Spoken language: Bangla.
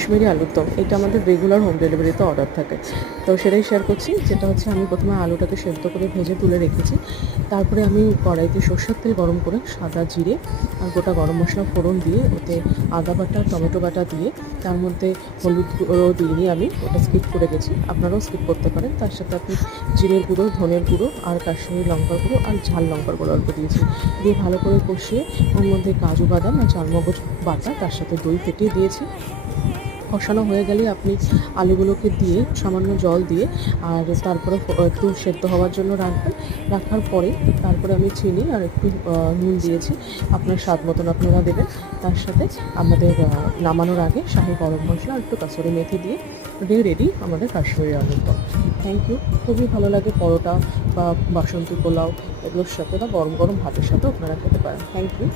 কাশ্মীরি আলুর দম, এটা আমাদের রেগুলার হোম ডেলিভারিতে অর্ডার থাকে। তো সেটাই শেয়ার করছি। যেটা হচ্ছে আমি প্রথমে আলুটাকে সেদ্ধ করে ভেজে তুলে রেখেছি। তারপরে আমি কড়াইতে সর্ষের তেল গরম করে সাদা জিরে আর গোটা গরম মশলা ফোড়ন দিয়ে ওতে আদা বাটা, টমেটো বাটা দিয়ে তার মধ্যে হলুদ গুঁড়ো দিয়ে আমি ওটা স্কিপ করে গেছি, আপনারাও স্কিপ করতে পারেন। তার সাথে আপনি জিরের গুঁড়ো, ধনের গুঁড়ো আর কাশ্মীরি লঙ্কার গুঁড়ো আর ঝাল লঙ্কার গুঁড়ো অল্প দিয়েছি, দিয়ে ভালো করে কষিয়ে ওর মধ্যে কাজু বাদাম আর চারমগজ বাটা, তার সাথে দই ফেটিয়ে দিয়েছি। কষানো হয়ে গেলে আপনি আলুগুলোকে দিয়ে সামান্য জল দিয়ে আর তারপরে একটু সেদ্ধ হওয়ার জন্য রাখবেন। রাখার পরে তারপরে আমি চিনি আর একটু নুন দিয়েছি, আপনার স্বাদ মতন আপনারা দেবেন। তার সাথে আমাদের নামানোর আগে শাহি গরম মশলা আর একটু কাসুরি মেথি দিয়ে রেডি আমাদের কাশ্মীরি আলুর দম। Thank you. খুবই ভালো লাগে পরোটা বা বাসন্তী পোলাও এগুলোর সাথে বা গরম গরম ভাতের সাথেও আপনারা খেতে পারেন। Thank you.